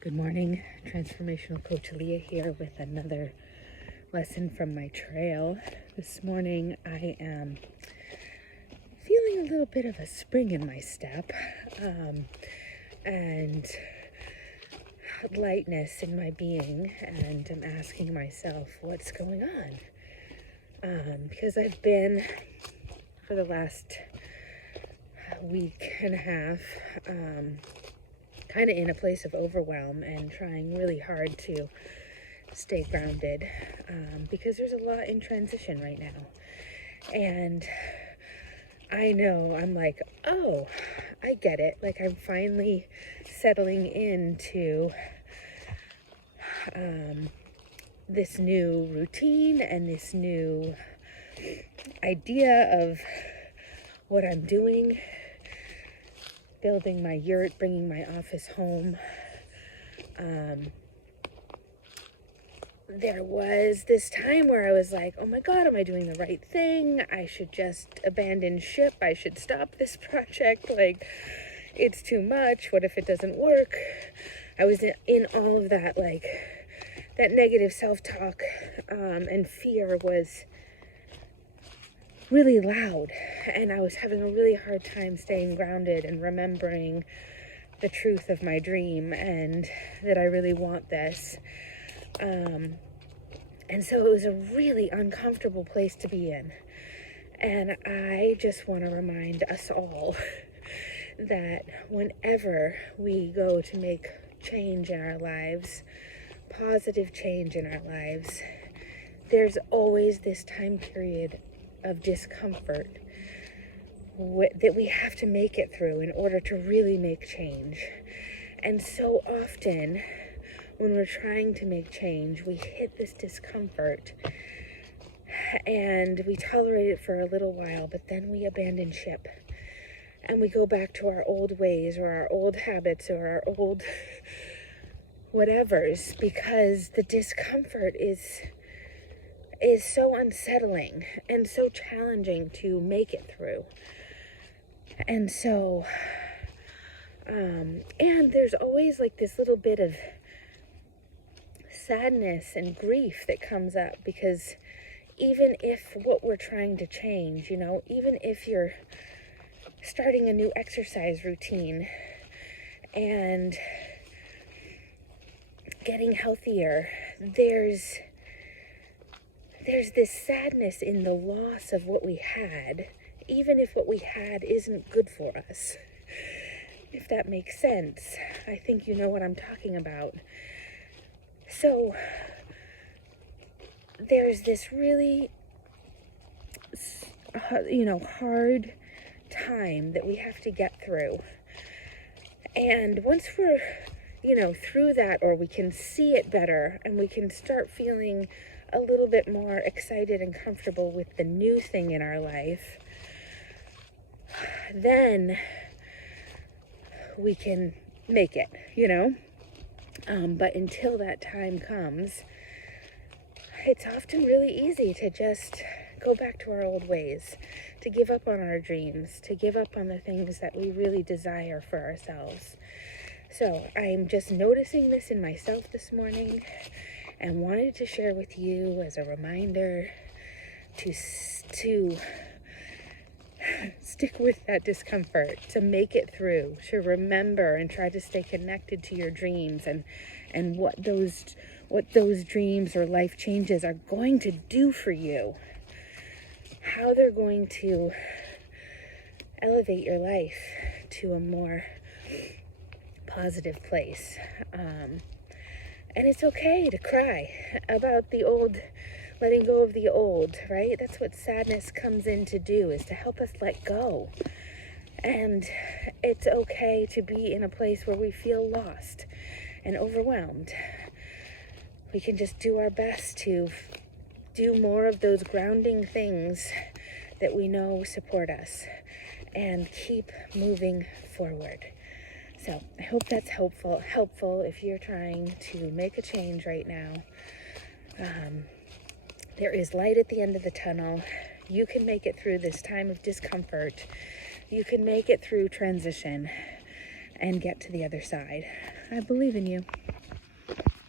Good morning, Transformational Coach Leah here with another lesson from my trail. This morning I am feeling a little bit of a spring in my step and lightness in my being, and I'm asking myself what's going on, because I've been for the last week and a half kind of in a place of overwhelm and trying really hard to stay grounded because there's a lot in transition right now. And I know I'm like, oh, I get it. Like, I'm finally settling into this new routine and this new idea of what I'm doing. Building my yurt, bringing my office home. There was this time where I was like, oh my God, am I doing the right thing? I should just abandon ship. I should stop this project. Like, it's too much. What if it doesn't work? I was in all of that, like, that negative self-talk and fear was really loud, and I was having a really hard time staying grounded and remembering the truth of my dream and that I really want this. And so it was a really uncomfortable place to be in. And I just want to remind us all that whenever we go to make change in our lives, positive change in our lives, there's always this time period of discomfort that we have to make it through in order to really make change. And so often when we're trying to make change, we hit this discomfort and we tolerate it for a little while, but then we abandon ship and we go back to our old ways or our old habits or our old whatevers, because the discomfort is so unsettling and so challenging to make it through. And so, and there's always like this little bit of sadness and grief that comes up, because even if what we're trying to change, even if you're starting a new exercise routine and getting healthier, there's this sadness in the loss of what we had, even if what we had isn't good for us. If that makes sense. I think you know what I'm talking about. So there's this really, hard time that we have to get through. And once we're, through that, or we can see it better and we can start feeling a little bit more excited and comfortable with the new thing in our life, then we can make it, but until that time comes, it's often really easy to just go back to our old ways, to give up on our dreams, to give up on the things that we really desire for ourselves. So I'm just noticing this in myself this morning and wanted to share with you as a reminder to stick with that discomfort, to make it through, to remember and try to stay connected to your dreams and what those dreams or life changes are going to do for you, how they're going to elevate your life to a more positive place. And it's okay to cry about the old, letting go of the old, right? That's what sadness comes in to do, is to help us let go. And it's okay to be in a place where we feel lost and overwhelmed. We can just do our best to do more of those grounding things that we know support us and keep moving forward. So I hope that's helpful if you're trying to make a change right now. There is light at the end of the tunnel. You can make it through this time of discomfort. You can make it through transition and get to the other side. I believe in you.